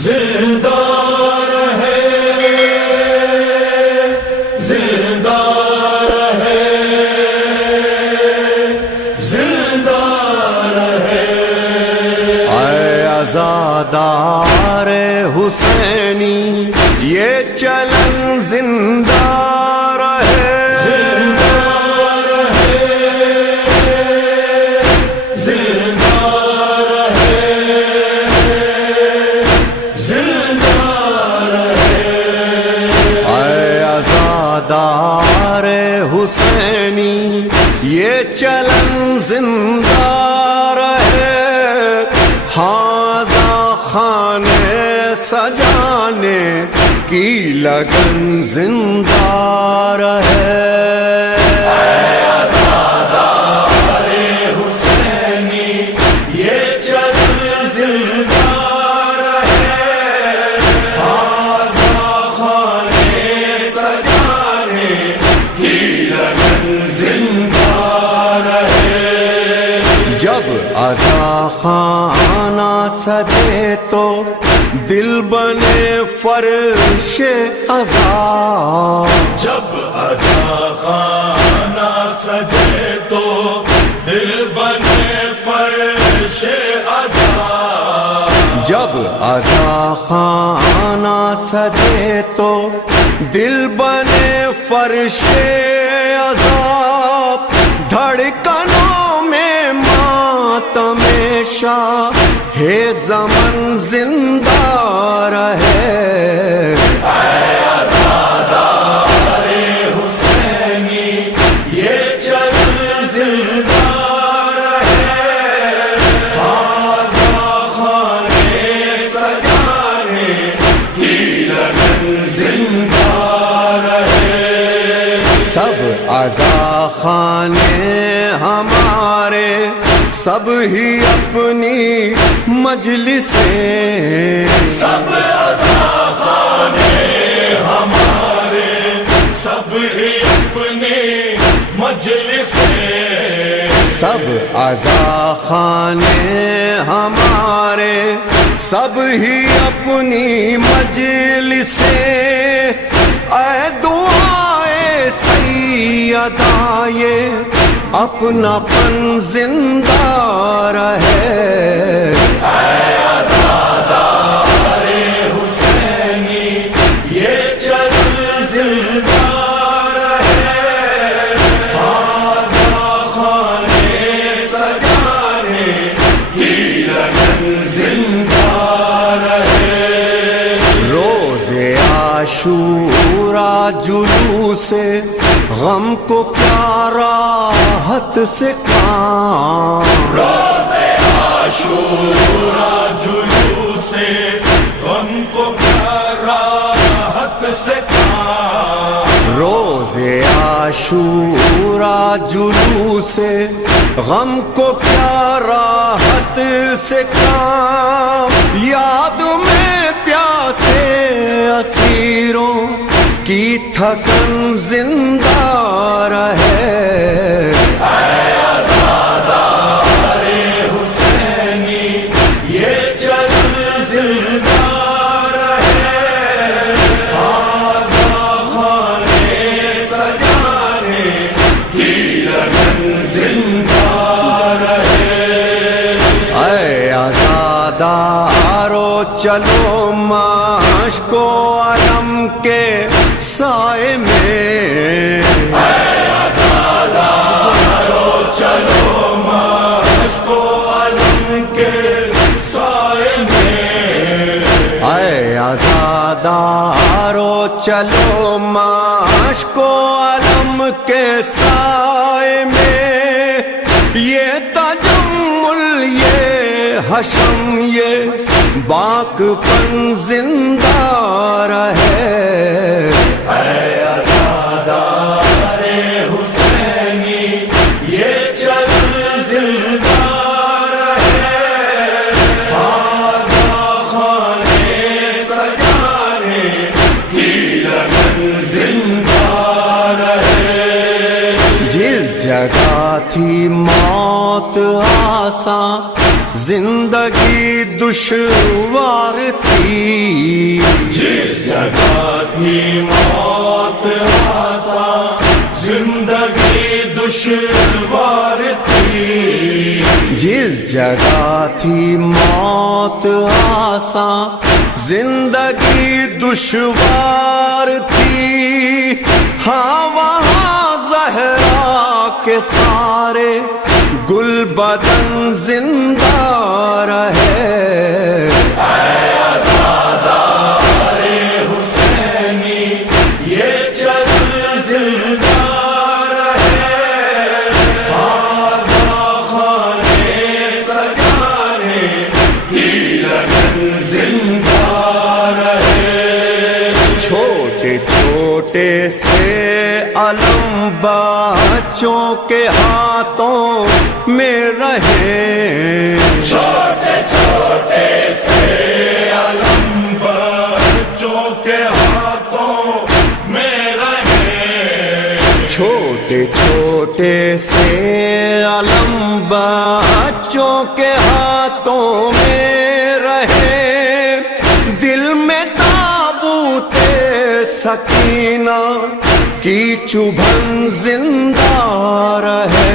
زندہ رہے زندہ رہے زندہ رہے اے عزادار حسینی یہ چلن زندہ رہے عزادار حسینی یہ چلن زندہ رہے ہاذا خانے سجانے کی لگن زندہ رہے جب عزا خانہ سجے تو دل بنے فرش عزا جب عزا خانہ سجے تو دل بنے فرش عزا جب عزا خانہ سجے تو دل بنے فرش عزا دھڑکنوں میں ماتم شاہ ہے زمن زندہ رہے اے عزادار حسینی یہ چلن زندہ رہے ہاذا خانے سجانے کی لگن زندہ رہے سب عزا خانے ہمارے سب ہی اپنی مجلسیں سب عزا خانے ہمارے سب ہی اپنی مجلسیں سب عزا خانے ہمارے سب ہی اپنی مجلسیں اے دعائے سیدہ یہ اپنا پن زندہ رہے اے عزادار حسینی یہ چلن زندہ رہے ہاذا خانے سجانے کی لگن زندہ رہے روز عاشورا جلوس غم کو کیا راحت سے کام روز عاشورا جلوس غم کو کیا راحت سے کام روز عاشورا جلوس غم کو کیا راحت سے کام یاد میں پیاسے اسیروں کی تھکن زندہ رہے اے عزادار حسینی یہ چلن زندہ رہے ہاذا خانے سجانے کی لگن زندہ رہے اے عزادارو چلو مشک و علم کے سائے میں اے عزادارو چلو مشک و علم کے سائے میں اے عزادارو چلو مشک و علم کے سائے میں یہ تجمل یہ حشم یہ باک پن زندہ رہے اے عزادار حسینی یہ چلن زندہ رہے ہاذا خانے سجانے کی لگن زندہ رہے جس جگہ تھی موت آساں زندگی دشوار تھی، جس جگہ تھی موت آسان زندگی دشوار تھی، جس جگہ تھی موت آسان زندگی دشوار تھی، ہاں وہاں زہرا کے سارے گل بدن زندہ رہے، اے عزادار حسینی یہ چل زندہ رہے، ہاذا خانے سجانے کی لگن زندہ رہے، چھوٹے چھوٹے سے علم بچوں کے ہاتھوں میں رہے، چھوٹے چھوٹے سے علم بچوں کے ہاتھوں میں رہے، چھوٹے چھوٹے سے علم بچوں کے ہاتھوں میں رہے، دل میں تابوت سکینہ کی چبھن زندہ رہے،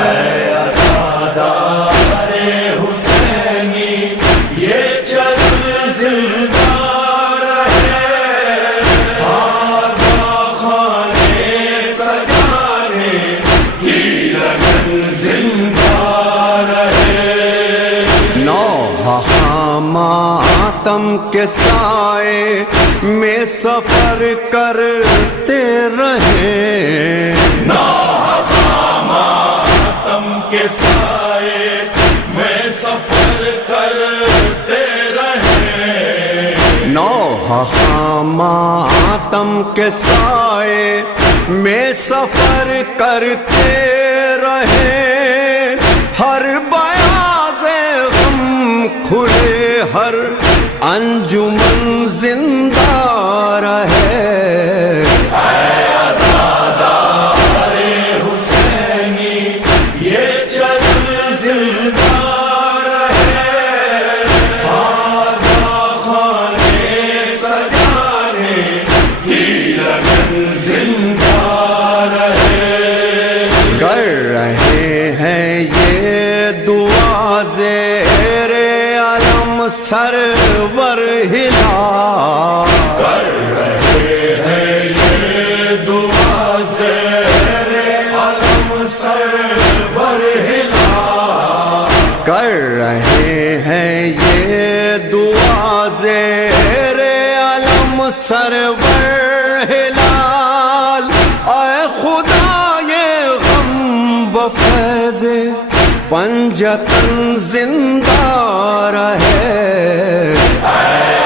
اے عزادار حسینی یہ چل زندہ رہے، ہاذا خانے سجانے کی لگن زندہ رہے، نوحہ ماتم کے سائے میں سفر کرتے رہے، ماتم کے سائے میں سفر کرتے رہے، نوحہ ماتم کے سائے میں سفر کرتے رہے، ہر بیاض غم کھلے ہر انجمن زندہ رہے، اے عزادار حسینی یہ چل زندہ رہے، ہاذا خانے سجانے کی لگن زندہ رہے، کر رہے ہیں یہ دعا زیر علم سرور ہلال، کر رہے ہیں یہ دعا زیر علم سرور ہلال، کر رہے ہیں یہ دعا زیر علم سرور ہلال، اے خدا یہ غم بفیض پنجتن زندہ رہے، اے